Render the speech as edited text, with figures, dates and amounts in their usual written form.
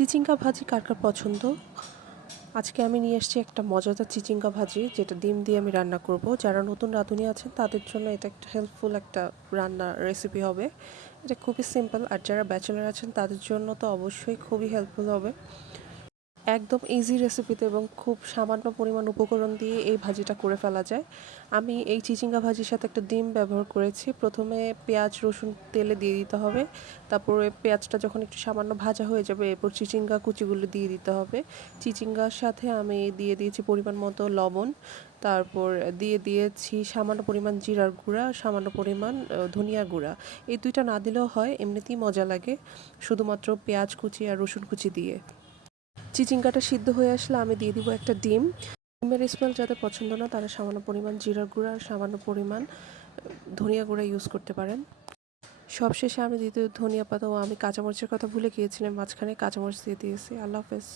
চিচিঙ্গা ভাজি কার কার পছন্দ? আজকে আমি নিয়ে এসেছি একটা মজাদার চিচিঙ্গা ভাজি, যেটা ডিম দিয়ে আমি রান্না করব। যারা নতুন রাঁধুনি আছেন তাদের জন্য এটা একটা হেল্পফুল একটা রান্নার রেসিপি হবে। এটা খুবই সিম্পল, আর যারা ব্যাচেলার আছেন তাদের জন্য তো অবশ্যই খুবই হেল্পফুল হবে। একদম ইজি রেসিপিতে এবং খুব সামান্য পরিমাণ উপকরণ দিয়ে এই ভাজিটা করে ফেলা যায়। আমি এই চিচিঙ্গা ভাজির সাথে একটা ডিম ব্যবহার করেছি। প্রথমে পেঁয়াজ রসুন তেলে দিয়ে দিতে হবে। তারপরে পেঁয়াজটা যখন একটু সামান্য ভাজা হয়ে যাবে, এরপর চিচিঙ্গা কুচিগুলো দিয়ে দিতে হবে। চিচিঙ্গার সাথে আমি দিয়ে দিয়েছি পরিমাণ মতো লবণ। তারপর দিয়ে দিয়েছি সামান্য পরিমাণ জিরার গুঁড়া, সামান্য পরিমাণ ধনিয়া গুঁড়া। এই দুইটা না দিলেও হয়, এমনিতেই মজা লাগে শুধুমাত্র পেঁয়াজ কুচি আর রসুন কুচি দিয়ে। চিচিঙ্গাটা সিদ্ধ হয়ে আসলে আমি দিয়ে দিব একটা ডিম। ডিমের স্মেল যাদের পছন্দ না তারা সামান্য পরিমাণ জিরার গুঁড়া আর সামান্য পরিমাণ ধনিয়া গুঁড়া ইউজ করতে পারেন। সবশেষে আমি দিতে ধনিয়া পাতা ও আমি কাঁচামরিচের কথা ভুলে গিয়েছিলাম, মাঝখানে কাঁচামরিচ দিয়ে দিয়েছি। আল্লাহ হাফেজ।